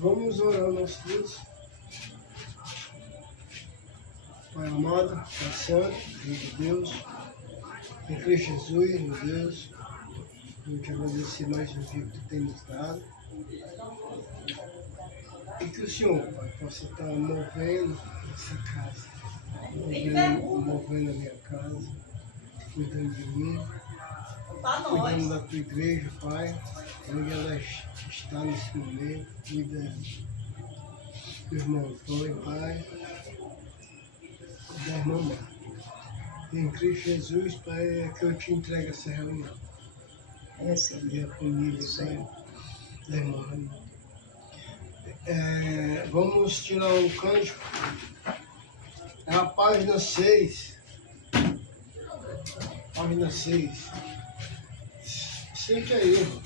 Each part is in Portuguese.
Vamos orar, nosso Deus. Pai amado, Pai Santo, Filho de Deus, em Cristo Jesus, meu Deus, eu te agradecer mais um dia que tu tem nos dado. E que o Senhor, Pai, possa estar movendo essa casa, movendo a minha casa, cuidando de mim, cuidando da tua igreja, Pai, onde ela está nesse momento, cuida do irmão Antônio, Pai, da irmã Marta. Em Cristo Jesus, Pai, é que eu te entrego essa reunião. E a família, Pai, da irmã Ramon. Vamos tirar um cântico. É a página 6. Página 6. Sente aí, irmão.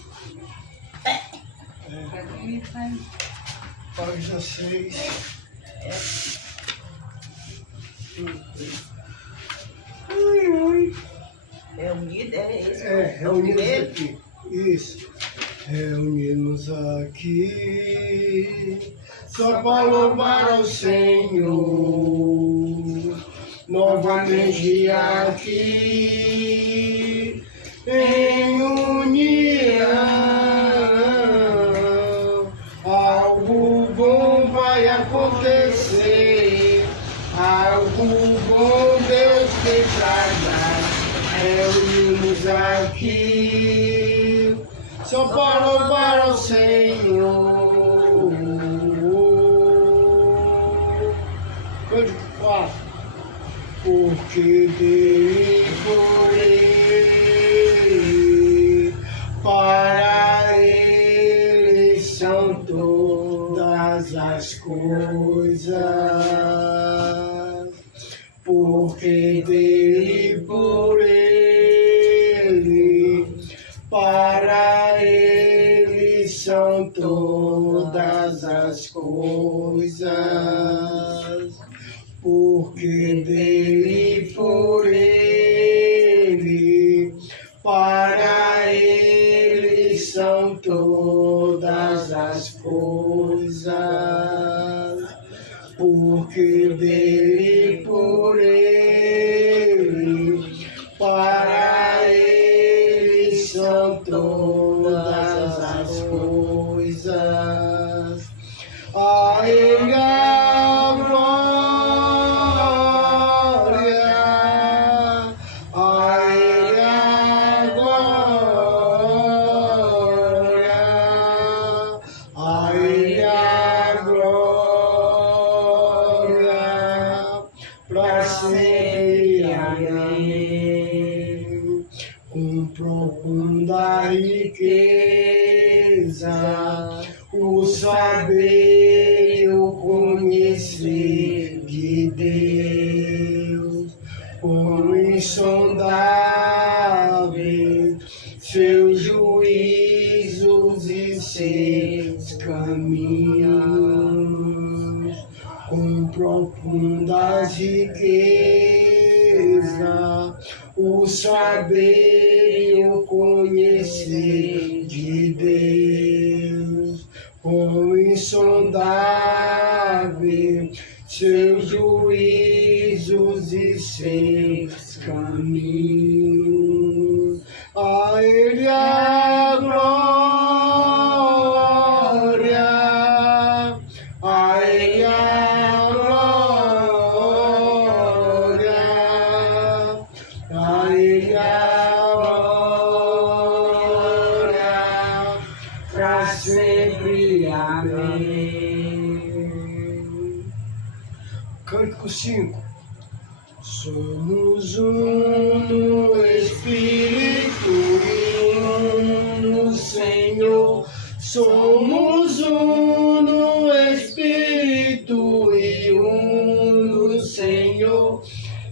Página 6. Reunido é esse? Reunidos aqui. Isso. Reunimos aqui só para louvar ao Senhor. Novamente aqui em união. Algo bom vai acontecer. Algo bom Deus tem pra dar. Reunimos aqui só para louvar ao Senhor. Cântico 4. Porque dele por ele, para ele são todas as coisas. Porque dele por ele, para ele são todas as coisas. Porque dele por ele, para ele são todas as coisas. Porque dele por ele, para ele são todas as coisas. A ele a glória, a ele a glória, a ele a glória, para sempre, amém. Com profunda riqueza, o saber e o conhecer de Deus, como insondável seus juízos e seus caminhos, com profundas riquezas, o saber e o conhecer de Deus, como insondável seus juízos e seus caminhos. A ele a glória, a ele a glória, a ele a glória, para sempre, amém. Cântico 5. Somos um no Espírito e um no Senhor. Somos um no Espírito e um no Senhor.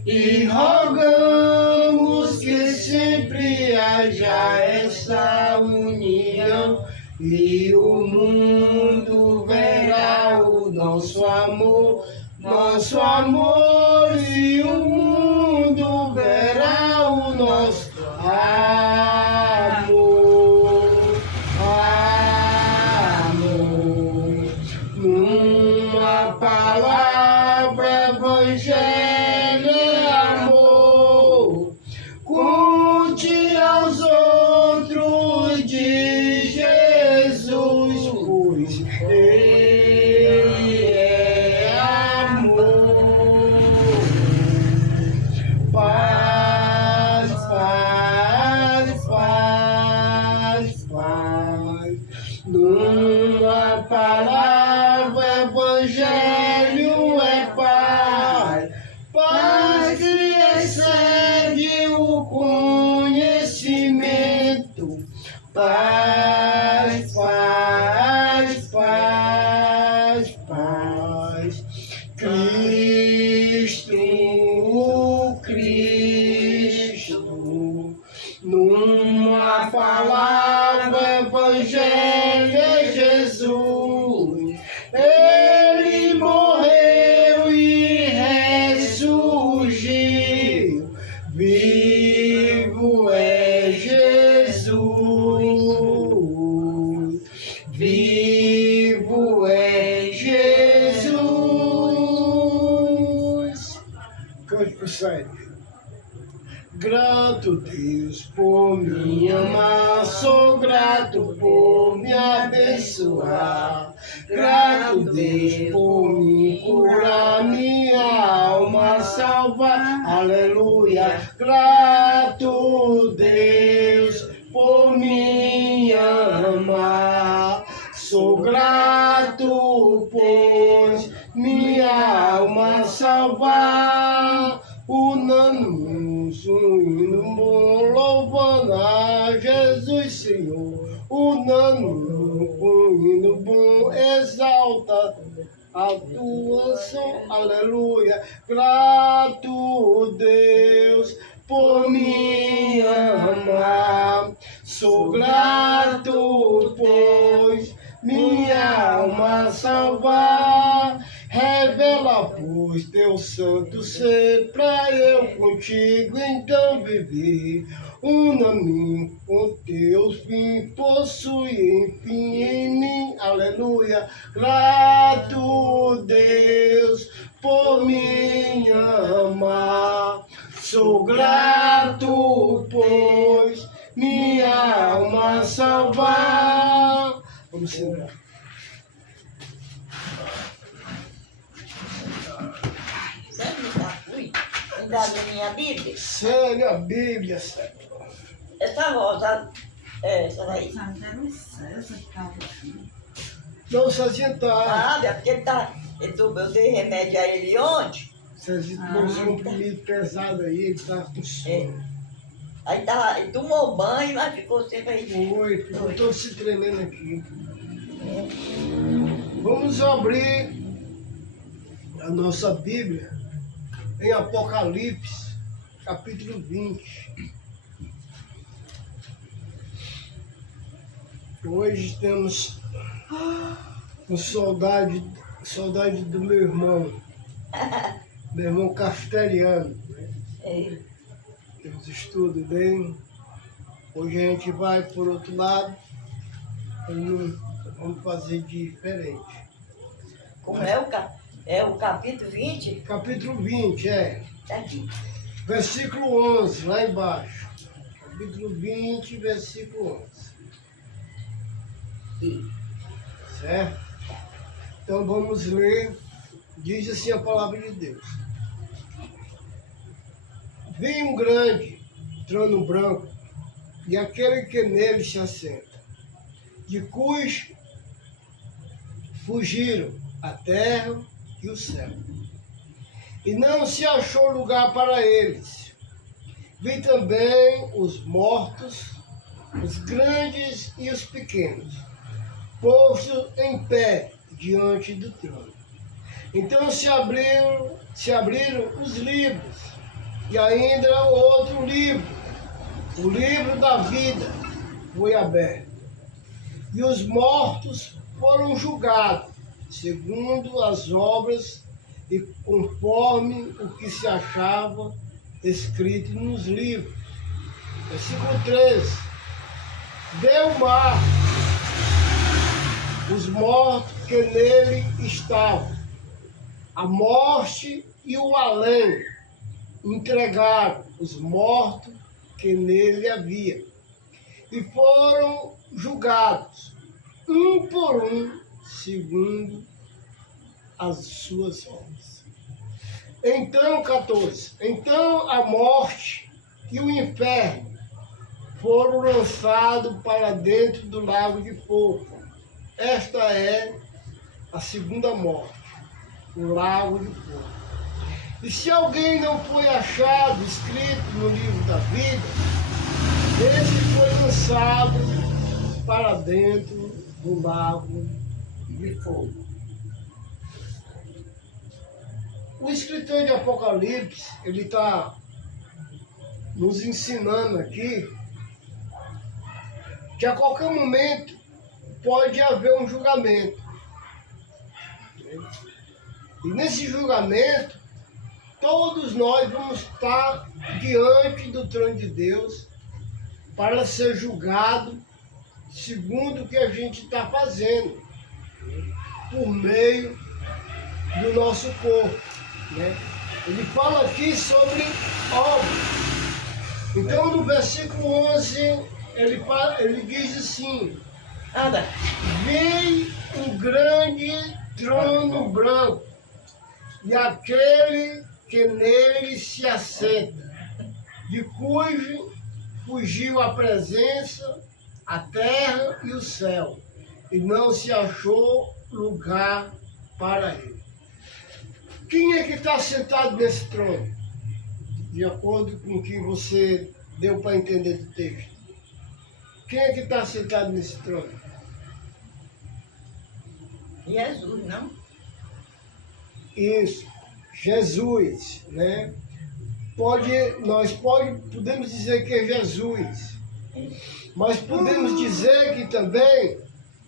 E rogamos que sempre haja essa união. E o mundo verá o nosso amor e o mundo verá o nosso amor. paz. Numa palavra, evangelho é paz. Paz que excede o conhecimento. Paz, paz, paz, paz. Cristo, Cristo. Numa palavra, evangelho é Jesus. Ele morreu e ressurgiu. Vivo é Jesus. Vivo é Jesus. Cante pro Sérgio. Grato, Deus, por me amar, sou grato por me abençoar. Grato, Deus, por me curar, minha alma salvar. Aleluia. Grato, Deus, por me amar. Sou grato, pois minha alma salvar. Unamos um hino bom, louvando a Jesus, Senhor. Unamos um hino bom, exalta a tua ação. Aleluia. Grato, Deus, por me amar. Sou grato, pois minha alma salvar. Revela, pois, teu santo ser, pra eu contigo então viver. Una-me com teu fim, possui enfim em mim. Aleluia. Grato, Deus, por me amar. Sou grato, pois minha alma salvar. Vamos sentar. Ainda lê minha Bíblia? Sério, a Bíblia, sério. Essa rosa, essa daí. Não, Cezinha tá. Ah, é porque eu dei remédio a ele ontem. Cezinha tomou um comida pesado aí, ele tá com sono. Aí ele tomou banho, mas ficou sempre aí. Oi, ficou todo se tremendo aqui. Vamos abrir a nossa Bíblia em Apocalipse, capítulo 20. Hoje temos um saudade do meu irmão Castelhano. É. Temos estudo bem. Hoje a gente vai por outro lado. Vamos fazer diferente. Como é o capítulo 20? Capítulo 20, Tá aqui. versículo 11, lá embaixo. Capítulo 20, versículo 11. E Certo? Então vamos ler. Diz assim a palavra de Deus. Vi um grande trono branco e aquele que nele se assenta, de cujos fugiram a terra e o céu, e não se achou lugar para eles. Vi também os mortos, os grandes e os pequenos, postos em pé diante do trono. Então se abriram os livros, e ainda outro livro, o livro da vida, foi aberto. E os mortos foram julgados, segundo as obras e conforme o que se achava escrito nos livros. Versículo 13. Deu o mar os mortos que nele estavam, a morte e o além entregaram os mortos que nele havia, e foram julgados, um por um, segundo as suas obras. Então, 14. Então a morte e o inferno foram lançados para dentro do lago de fogo. Esta é a segunda morte, o lago de fogo. E se alguém não foi achado escrito no livro da vida, esse foi lançado para dentro do lago de fogo. O escritor de Apocalipse, ele está nos ensinando aqui que a qualquer momento pode haver um julgamento. E nesse julgamento, todos nós vamos estar diante do trono de Deus para ser julgado segundo o que a gente está fazendo, por meio do nosso corpo. Ele fala aqui sobre obras. Então, no versículo 11, ele diz assim: Anda. vi um grande trono branco e aquele que nele se assenta, de cujo fugiu a presença, a terra e o céu, e não se achou lugar para ele. Quem é que está sentado nesse trono? De acordo com o que você deu para entender do texto. Quem é que está sentado nesse trono? Jesus, não? Isso, Jesus, né? Nós podemos dizer que é Jesus, mas podemos dizer que também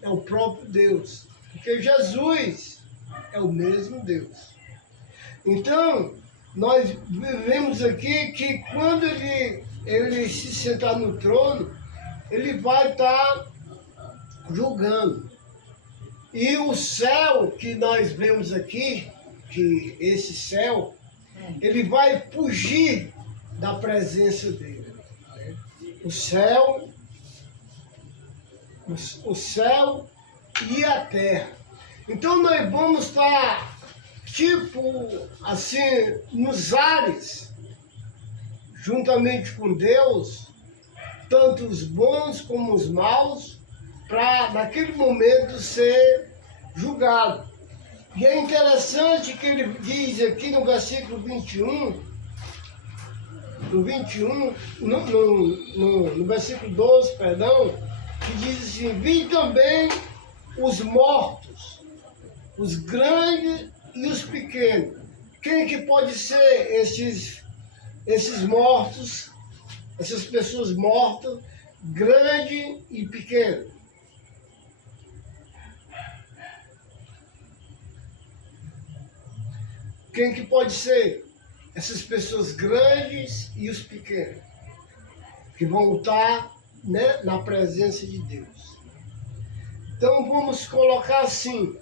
é o próprio Deus, porque Jesus é o mesmo Deus. Então, nós vemos aqui que quando ele se sentar no trono, ele vai estar julgando. E o céu que nós vemos aqui, que esse céu, ele vai fugir da presença dele. O céu e a terra. Então nós vamos estar, tipo, assim, nos ares, juntamente com Deus, tanto os bons como os maus, para naquele momento ser julgado. E é interessante que ele diz aqui no versículo 21, no versículo 12, perdão, que diz assim: vi também os mortos, os grandes e os pequenos. Quem que pode ser esses mortos, essas pessoas mortas, grande e pequeno? Quem que pode ser essas pessoas grandes e os pequenos, que vão estar, né, na presença de Deus? Então vamos colocar assim,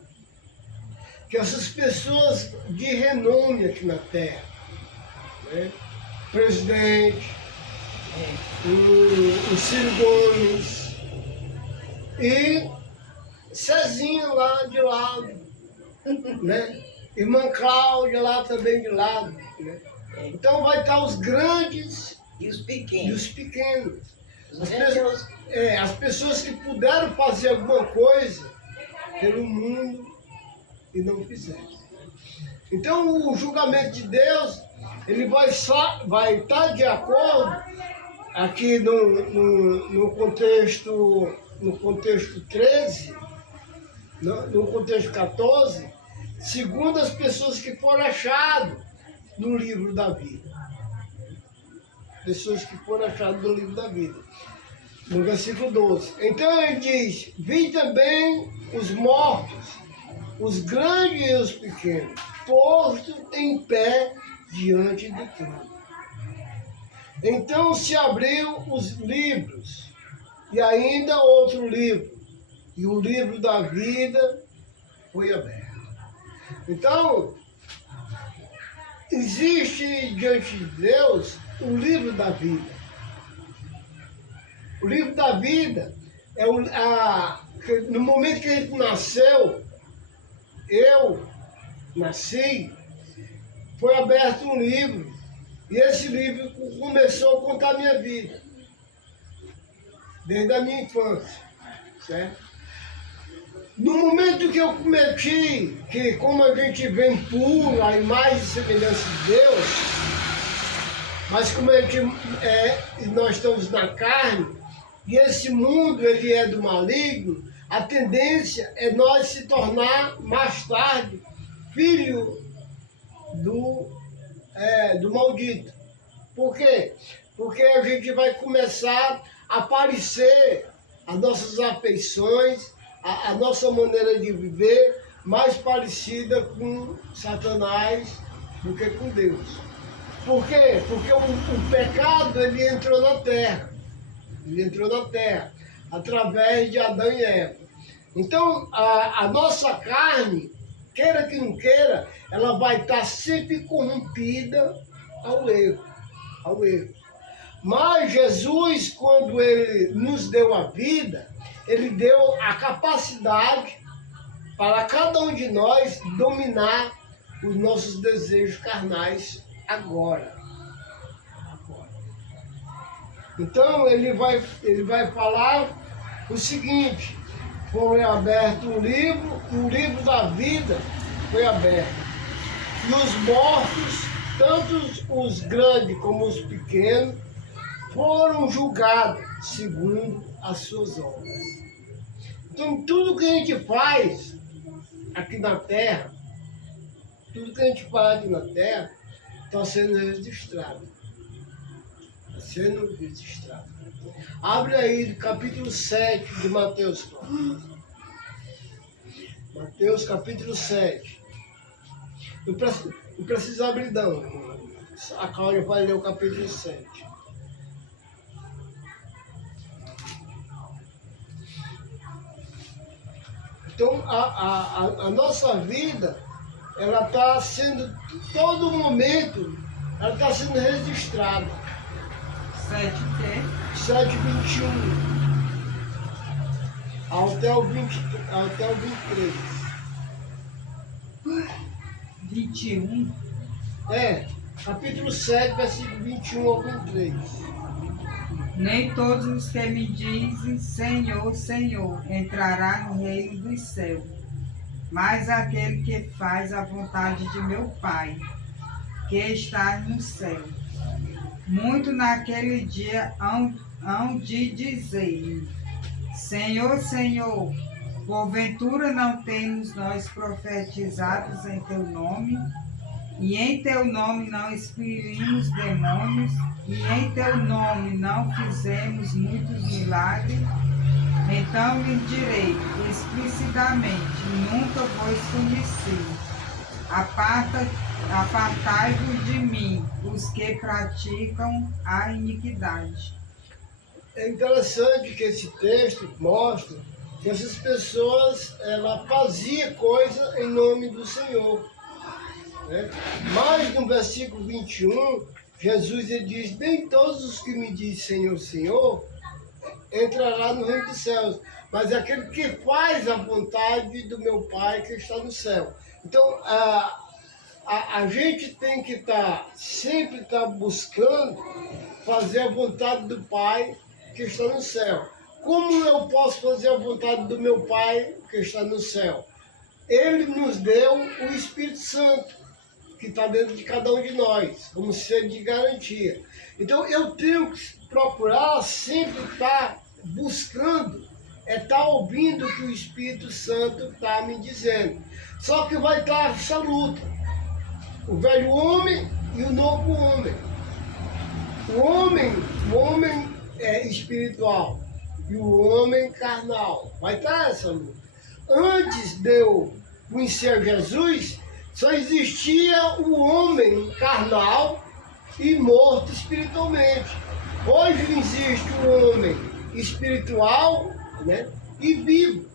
que essas pessoas de renome aqui na Terra, né? Presidente, o Ciro Gomes e Cezinha lá de lado, né? Irmã Cláudia lá também de lado, né? Então vai estar os grandes E os e pequenos. os pequenos. Os As pessoas que puderam fazer alguma coisa pelo mundo e não fizeram. Então o julgamento de Deus, ele vai estar de acordo aqui no contexto 13, no contexto 14, segundo as pessoas que foram achadas no livro da vida. Pessoas que foram achadas no livro da vida. No versículo 12. Então ele diz: vi também os mortos, os grandes e os pequenos, postos em pé diante do trono. Então se abriu os livros, e ainda outro livro, e o livro da vida foi aberto. Então, existe diante de Deus o livro da vida. O livro da vida é no momento que a gente nasceu, eu nasci, foi aberto um livro, e esse livro começou a contar a minha vida. desde a minha infância, certo? No momento que eu cometi, que como a gente vem puro, a imagem e semelhança de Deus, mas como nós estamos na carne, e esse mundo ele é do maligno, a tendência é nós se tornar mais tarde filho do maldito. Por quê? Porque a gente vai começar a parecer as nossas afeições, a nossa maneira de viver mais parecida com Satanás do que com Deus. Por quê? Porque o pecado ele entrou na terra. Ele entrou na terra através de Adão e Eva. Então, a nossa carne, queira que não queira, ela vai estar sempre corrompida ao erro. Mas Jesus, quando ele nos deu a vida, ele deu a capacidade para cada um de nós dominar os nossos desejos carnais agora. Então ele vai falar o seguinte: foi aberto o livro da vida foi aberto. E os mortos, tanto os grandes como os pequenos, foram julgados segundo as suas obras. Então tudo que a gente faz aqui na terra, está sendo registrado. Abre aí capítulo 7 de Mateus. Mateus capítulo 7. Não precisa abrir não. A Cláudia vai ler o capítulo 7. Então a nossa vida, ela está sendo, todo momento, ela está sendo registrada. 7 o quê? 7:21 até o 23. 21? Capítulo 7, versículo 21 ao 23. Nem todos os que me dizem Senhor, Senhor, entrará no reino dos céus, mas aquele que faz a vontade de meu Pai, que está no céu. Muito naquele dia hão de dizer: Senhor, Senhor, porventura não temos nós profetizados em teu nome, e em teu nome não expelimos demônios, e em teu nome não fizemos muitos milagres? Então lhe direi explicitamente: nunca vos conheci. Apartai-vos de mim, os que praticam a iniquidade. É interessante que esse texto mostra que essas pessoas, ela fazia coisa em nome do Senhor, né? Mas no versículo 21, Jesus ele diz: nem todos os que me dizem Senhor, Senhor, entrará no reino dos céus, mas aquele que faz a vontade do meu Pai que está no céu. Então, a gente tem que sempre estar buscando fazer a vontade do Pai que está no céu. Como eu posso fazer a vontade do meu Pai que está no céu? Ele nos deu o Espírito Santo, que está dentro de cada um de nós, como sendo de garantia. Então eu tenho que procurar sempre estar buscando, estar ouvindo o que o Espírito Santo está me dizendo. Só que vai estar essa luta. O velho homem e o novo homem. O homem é espiritual e o homem carnal. Vai estar essa luta. Antes de eu conhecer Jesus, só existia o homem carnal e morto espiritualmente. Hoje existe o homem espiritual, né, e vivo.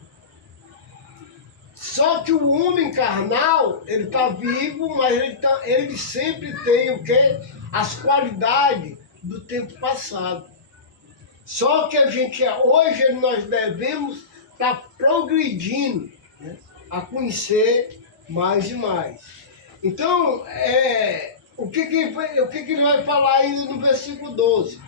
Só que o homem carnal, ele está vivo, mas ele sempre tem o quê? As qualidades do tempo passado. Só que hoje nós devemos estar progredindo, né, a conhecer mais e mais. Então, o que ele vai falar ainda no versículo 12?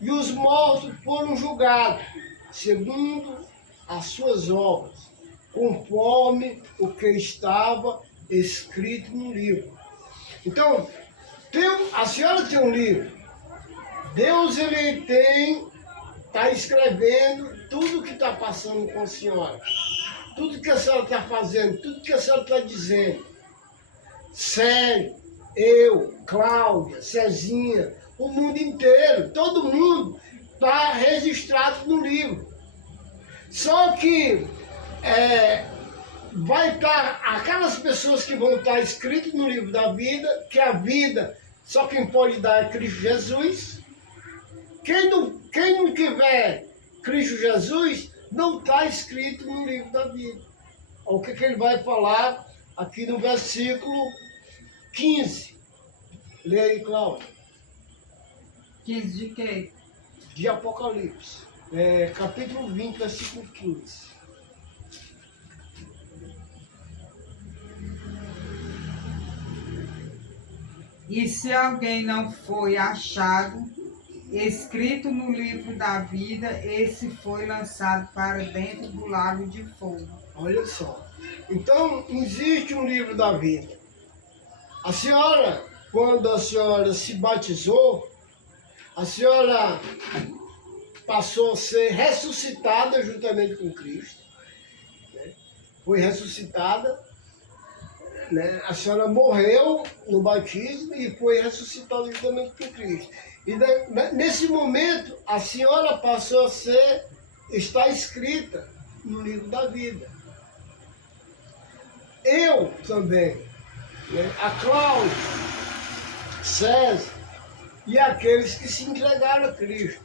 e os mortos foram julgados, segundo as suas obras, conforme o que estava escrito no livro. Então, a senhora tem um livro. Deus, ele está escrevendo tudo o que está passando com a senhora. Tudo que a senhora está fazendo, tudo que a senhora está dizendo. Célio, eu, Cláudia, Cezinha, o mundo inteiro, todo mundo está registrado no livro. Só que vai estar aquelas pessoas que vão estar escritas no livro da vida, que a vida só quem pode dar é Cristo Jesus. Quem não tiver Cristo Jesus, não está escrito no livro da vida. O que ele vai falar aqui no versículo 15. Lê aí, Cláudio. 15 de quê? De Apocalipse. Capítulo 20, versículo 15. E se alguém não foi achado, escrito no livro da vida, esse foi lançado para dentro do lago de fogo. Olha só. Então, existe um livro da vida. A senhora, quando a senhora se batizou, a senhora passou a ser ressuscitada juntamente com Cristo. Né? Foi ressuscitada. Né? A senhora morreu no batismo e foi ressuscitada juntamente com Cristo. E nesse momento, a senhora passou a está escrita no livro da vida. Eu também, né? A Cláudia, César e aqueles que se entregaram a Cristo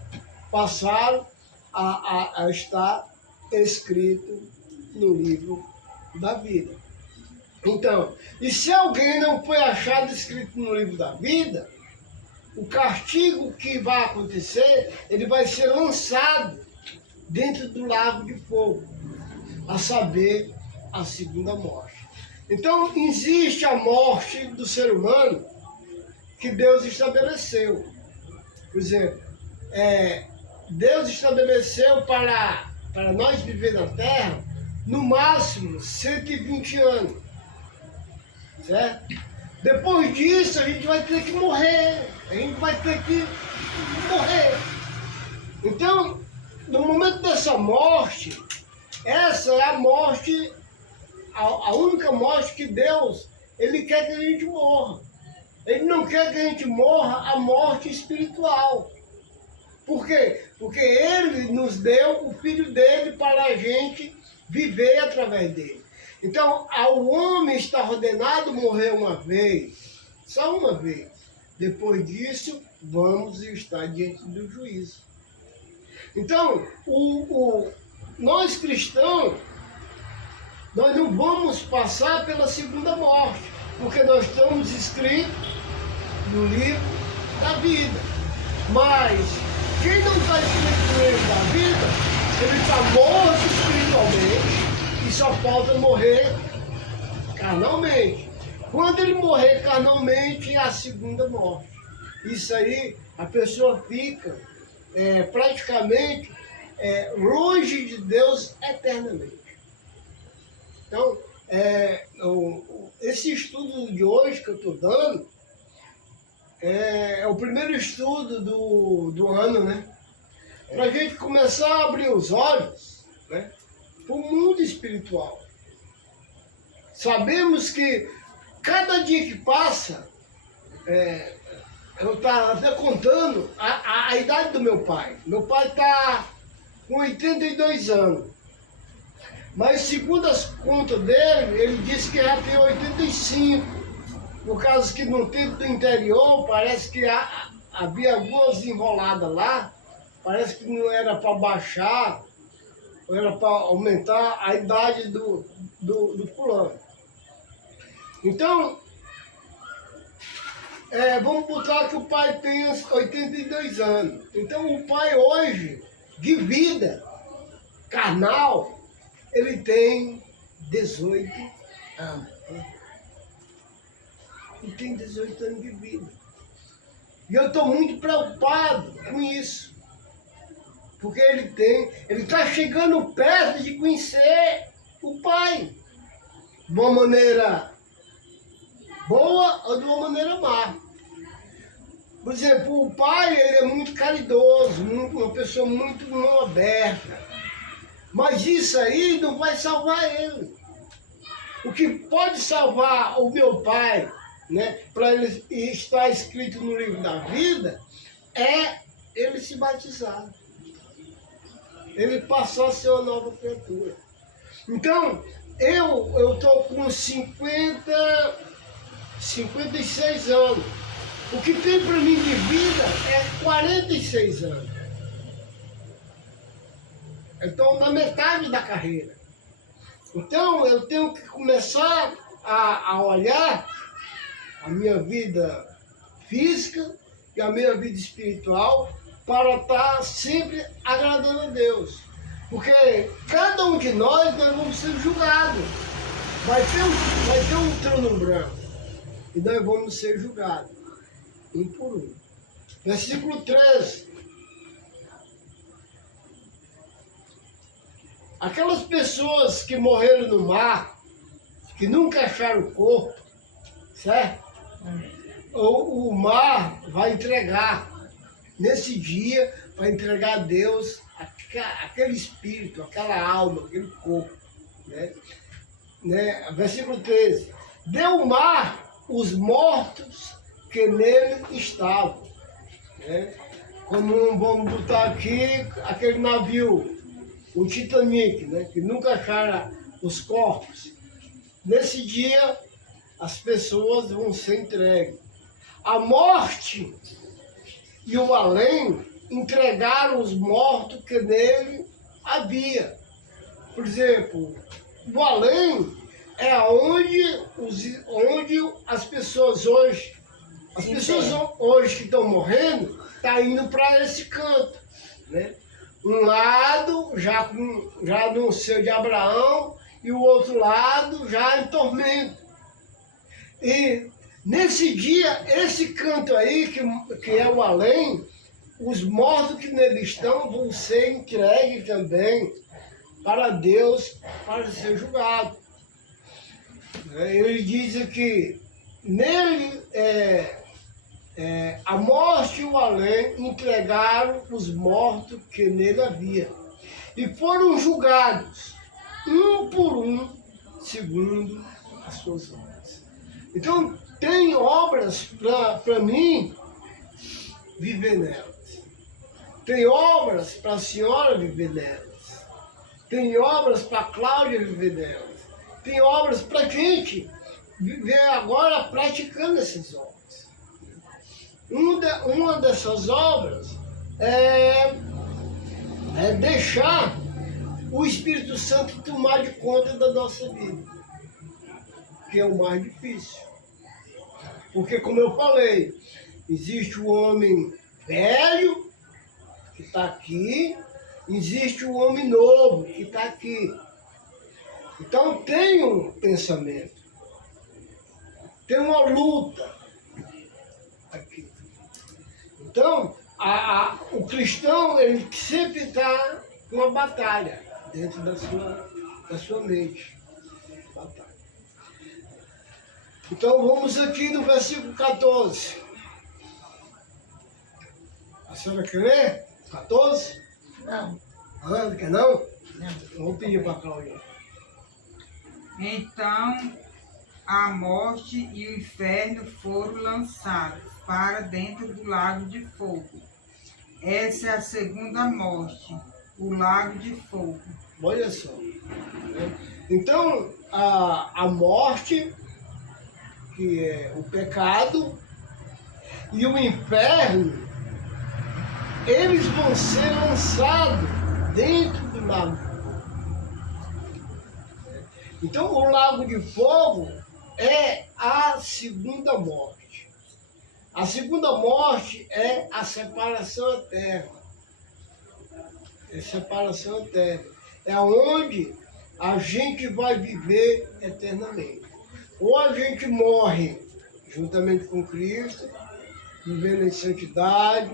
passaram a estar escrito no livro da vida. Então, e se alguém não foi achado escrito no livro da vida, o castigo que vai acontecer, ele vai ser lançado dentro do lago de fogo, a saber, a segunda morte. Então, existe a morte do ser humano que Deus estabeleceu. Por exemplo, Deus estabeleceu para nós viver na Terra, no máximo 120 anos. Certo? Depois disso, a gente vai ter que morrer. A gente vai ter que morrer. Então, no momento dessa morte, essa é a morte, a única morte que Deus, ele quer que a gente morra. Ele não quer que a gente morra a morte espiritual. Por quê? Porque ele nos deu o Filho dele para a gente viver através dele. Então, ao homem está ordenado morrer uma vez, só uma vez. Depois disso, vamos estar diante do juízo. Então, nós cristãos, nós não vamos passar pela segunda morte, porque nós estamos inscritos no livro da vida. Mas quem não está inscrito no livro da vida, ele está morto espiritualmente e só falta morrer carnalmente. Quando ele morrer carnalmente, é a segunda morte. Isso aí, a pessoa fica praticamente longe de Deus eternamente. Então, esse estudo de hoje que eu estou dando é o primeiro estudo do ano, né? Para a gente começar a abrir os olhos, né, para o mundo espiritual. Sabemos que cada dia que passa, eu estava até contando a idade do meu pai. Meu pai está com 82 anos. Mas segundo as contas dele, ele disse que já tem 85. Por causa que no tempo do interior, parece que havia algumas enroladas lá. Parece que não era para baixar, ou era para aumentar a idade do fulano. Então, vamos botar que o pai tem 82 anos. Então, o pai hoje, de vida carnal, ele tem 18 anos. Ele tem 18 anos de vida. E eu estou muito preocupado com isso. Porque ele está chegando perto de conhecer o Pai. De uma maneira boa ou de uma maneira má. Por exemplo, o Pai, ele é muito caridoso, uma pessoa muito mão aberta. Mas isso aí não vai salvar ele. O que pode salvar o meu Pai, né, para ele estar escrito no livro da vida, é ele se batizar. Ele passou a ser uma nova criatura. Então, eu estou com 56 anos. O que tem para mim de vida é 46 anos. Então, na metade da carreira. Então, eu tenho que começar a olhar a minha vida física e a minha vida espiritual para estar sempre agradando a Deus. Porque cada um de nós vamos ser julgados. Vai ter um trono branco. E nós vamos ser julgados. Um por um. Versículo 13. Aquelas pessoas que morreram no mar, que nunca acharam o corpo, certo? O mar vai entregar, nesse dia, vai entregar a Deus aquele espírito, aquela alma, aquele corpo. Né? Versículo 13. Deu o mar os mortos que nele estavam. Né? Como vamos botar aqui, aquele navio, o Titanic, né? Que nunca acharam os corpos. Nesse dia, as pessoas vão ser entregues. A morte e o além entregaram os mortos que nele havia. Por exemplo, o além é onde as pessoas hoje, que estão morrendo, estão indo para esse canto. Né? Um lado já no seio de Abraão e o outro lado já em tormento. E nesse dia, esse canto aí, que é o além, os mortos que nele estão vão ser entregues também para Deus, para ser julgado. Ele diz que nele a morte e o além entregaram os mortos que nele havia. E foram julgados, um por um, segundo as suas obras. Então, tem obras para mim viver nelas. Tem obras para a senhora viver nelas. Tem obras para a Cláudia viver nelas. Tem obras para a gente viver agora praticando essas obras. Uma dessas obras é deixar o Espírito Santo tomar de conta da nossa vida, que é o mais difícil. Porque, como eu falei, existe o homem velho, que está aqui, existe o homem novo, que está aqui. Então, tem um pensamento, tem uma luta aqui. Então, o cristão, ele sempre está com uma batalha dentro da sua mente. Batalha. Então, vamos aqui no versículo 14. A senhora quer ler? 14? Não. Ah, quer não? Não. Vamos pedir para a Cláudia. Então a morte e o inferno foram lançados para dentro do lago de fogo. Essa é a segunda morte, o lago de fogo. Olha só. Né? Então, a morte, que é o pecado, e o inferno, eles vão ser lançados dentro do lago. Então, o lago de fogo é a segunda morte. A segunda morte é a separação eterna. É separação eterna. É onde a gente vai viver eternamente. Ou a gente morre juntamente com Cristo, vivendo em santidade,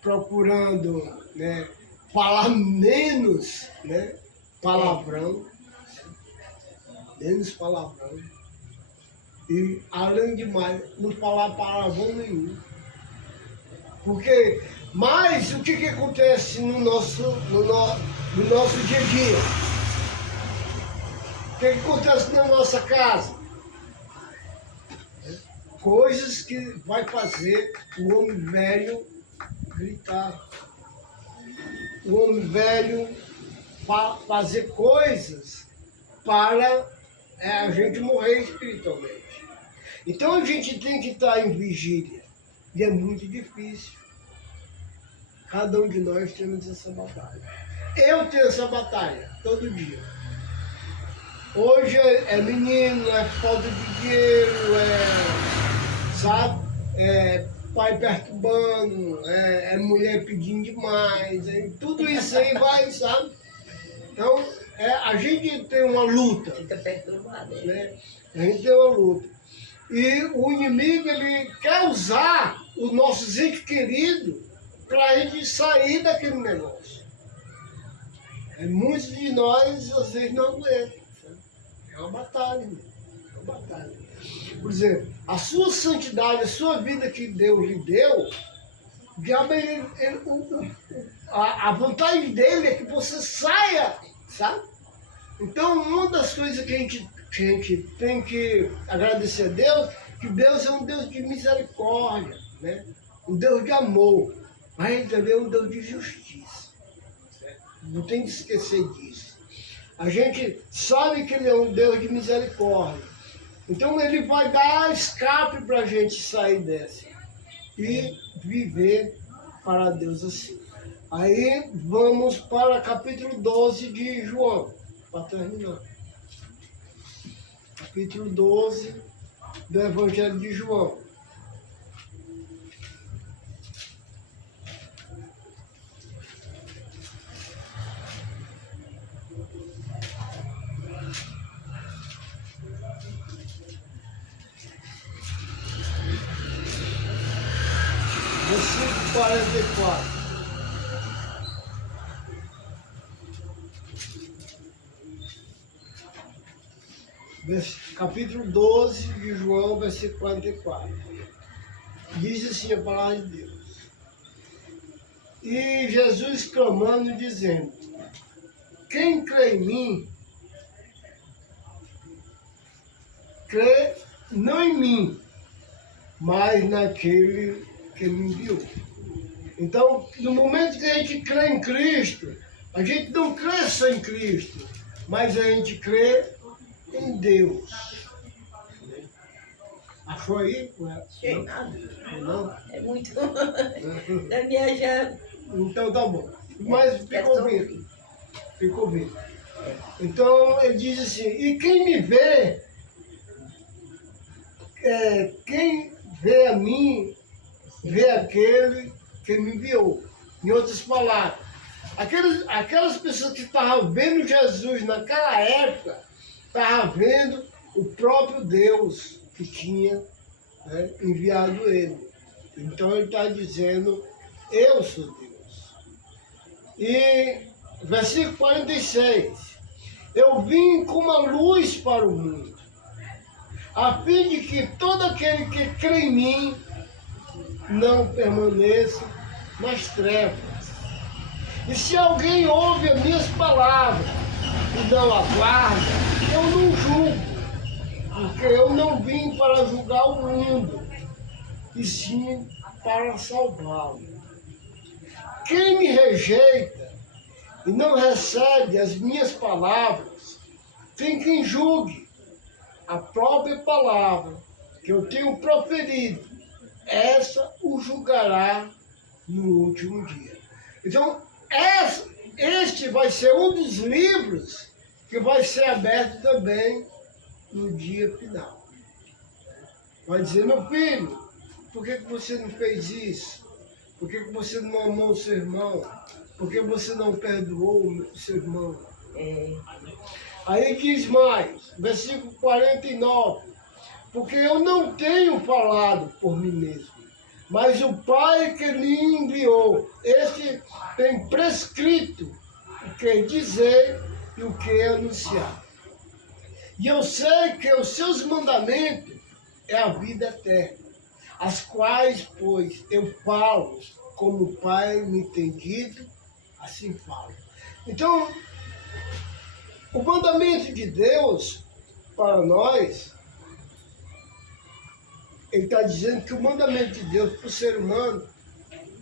procurando, né, falar menos, né? Palavrão. Menos palavrão. E, além de mais, não falar palavrão nenhum. Porque, mas o que acontece no nosso dia a dia? O que acontece na nossa casa? Coisas que vai fazer o homem velho gritar. O homem velho fazer coisas para a gente morrer espiritualmente. Então a gente tem que estar em vigília. E é muito difícil. Cada um de nós temos essa batalha. Eu tenho essa batalha todo dia. Hoje é menino, é falta de dinheiro, sabe? É pai perturbando, é mulher pedindo demais, tudo isso aí vai, sabe? Então, a gente tem uma luta. Fica perturbado. Né? A gente tem uma luta. E o inimigo, ele quer usar os nossos entes queridos para a gente sair daquele negócio. Muitos de nós, às vezes, não aguentam. É uma batalha, irmão. É uma batalha. Por exemplo, a sua santidade, a sua vida que Deus lhe deu, o diabo, a vontade dele é que você saia, sabe? Então, uma das coisas que a gente tem que agradecer a Deus, que Deus é um Deus de misericórdia, né? Um Deus de amor, mas Ele também é um Deus de justiça. Certo? Não tem que esquecer disso. A gente sabe que Ele é um Deus de misericórdia. Então Ele vai dar escape para a gente sair dessa e viver para Deus assim. Aí vamos para capítulo 12 de João, para terminar. Capítulo 12 do Evangelho de João. Versículo 44. Capítulo 12 de João, versículo 44. Diz assim a palavra de Deus. E Jesus clamando, dizendo: quem crê em mim, crê não em mim, mas naquele que me enviou. Então, no momento que a gente crê em Cristo, a gente não crê só em Cristo, mas a gente crê em Deus. Achou aí? Achei nada. Não? É muito. Da minha já. Então tá bom. Mas ficou bem. Ficou bem. Então ele diz assim, e quem me vê, quem vê a mim, vê aquele que me enviou. Em outras palavras, aquelas pessoas que estavam vendo Jesus naquela época, estavam vendo o próprio Deus que tinha, né, enviado ele. Então ele está dizendo, eu sou Deus. E versículo 46, eu vim como a luz para o mundo, a fim de que todo aquele que crê em mim não permaneça nas trevas. E se alguém ouve as minhas palavras e não aguarda, eu não julgo, porque eu não vim para julgar o mundo, e sim para salvá-lo. Quem me rejeita e não recebe as minhas palavras, tem quem julgue a própria palavra que eu tenho proferido, essa o julgará no último dia. Então, este vai ser um dos livros que vai ser aberto também no dia final. Vai dizer, meu filho, por que você não fez isso? Por que você não amou o seu irmão? Por que você não perdoou o seu irmão? Aí diz mais, versículo 49, porque eu não tenho falado por mim mesmo, mas o Pai que lhe enviou, esse tem prescrito o que dizer e o que anunciar. E eu sei que os seus mandamentos é a vida eterna, as quais, pois, eu falo como o Pai me tem dito, assim falo. Então, o mandamento de Deus para nós, ele está dizendo que o mandamento de Deus para o ser humano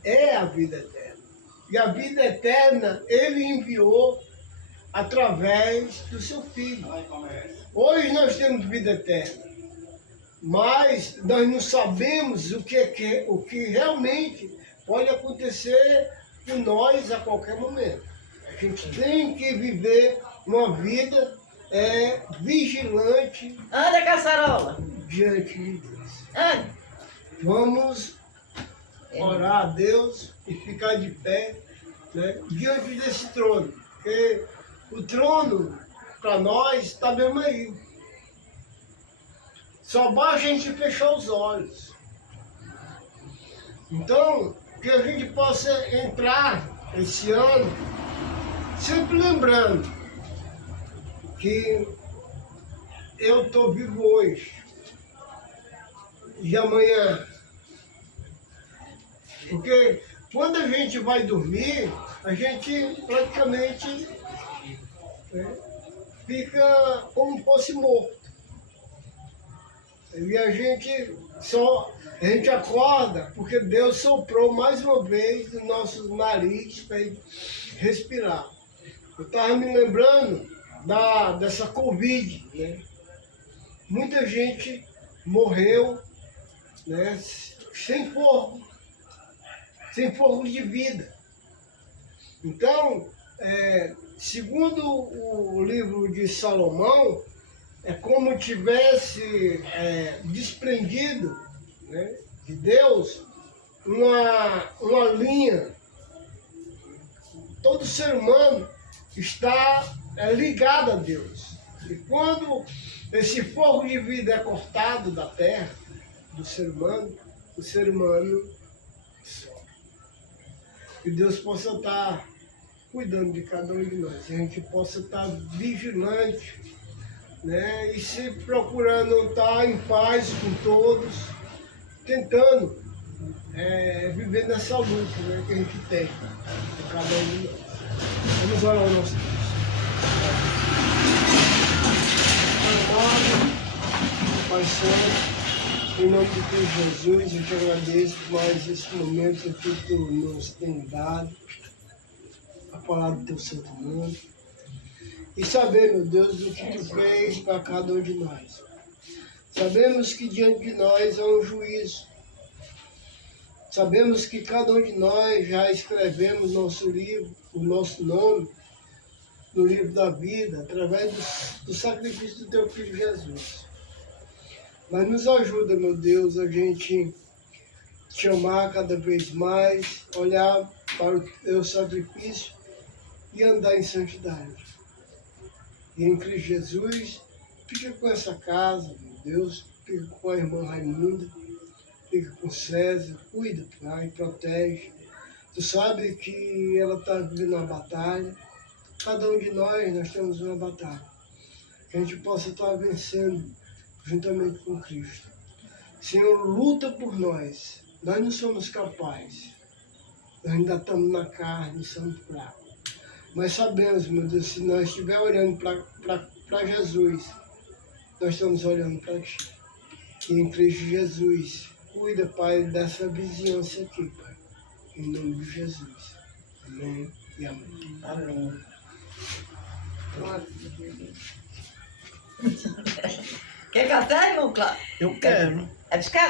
é a vida eterna. E a vida eterna ele enviou através do seu Filho. Hoje nós temos vida eterna, mas nós não sabemos o que realmente pode acontecer com nós a qualquer momento. A gente tem que viver uma vida vigilante Anda, caçarola. diante de Deus. Anda. Vamos orar a Deus e ficar de pé, né, diante desse trono. Porque o trono, para nós, está mesmo aí. Só basta a gente fechar os olhos. Então, que a gente possa entrar esse ano sempre lembrando que eu estou vivo hoje e amanhã. Porque quando a gente vai dormir, a gente praticamente fica como fosse morto. E a gente acorda porque Deus soprou mais uma vez no nosso nariz para respirar. Eu estava me lembrando dessa Covid, né? Muita gente morreu, né, sem fogo de vida. Então, segundo o livro de Salomão, é como tivesse desprendido, né, de Deus uma linha. Todo ser humano está ligado a Deus. E quando esse fogo de vida é cortado da terra, do ser humano, o ser humano sofre. Que Deus possa estar cuidando de cada um de nós. Que a gente possa estar vigilante, né? E se procurando estar em paz com todos, tentando viver nessa luta, né, que a gente tem com cada um de nós. Vamos orar ao nosso Deus. Pai Santo, em nome de Cristo Jesus, eu te agradeço por mais esse momento que tu nos tem dado, a palavra do teu santo nome. E saber, meu Deus, o que tu fez para cada um de nós. Sabemos que diante de nós há um juízo. Sabemos que cada um de nós já escrevemos nosso livro, o nosso nome, no livro da vida, através do sacrifício do teu Filho Jesus. Mas nos ajuda, meu Deus, a gente te amar cada vez mais, olhar para o teu sacrifício e andar em santidade. E em Cristo Jesus, fica com essa casa, meu Deus, fica com a irmã Raimunda, fica com César, cuida, Pai, protege. Tu sabe que ela está vivendo uma batalha. Cada um de nós temos uma batalha. Que a gente possa estar vencendo juntamente com Cristo. Senhor, luta por nós. Nós não somos capazes. Nós ainda estamos na carne, somos fracos. Mas sabemos, meu Deus, se nós estivermos olhando para Jesus, nós estamos olhando para Ti. E em Cristo Jesus, cuida, Pai, dessa vizinhança aqui, Pai. Em nome de Jesus. Amém e amém. Amém. Quer café, irmão Cláudio? Eu quero. É buscar?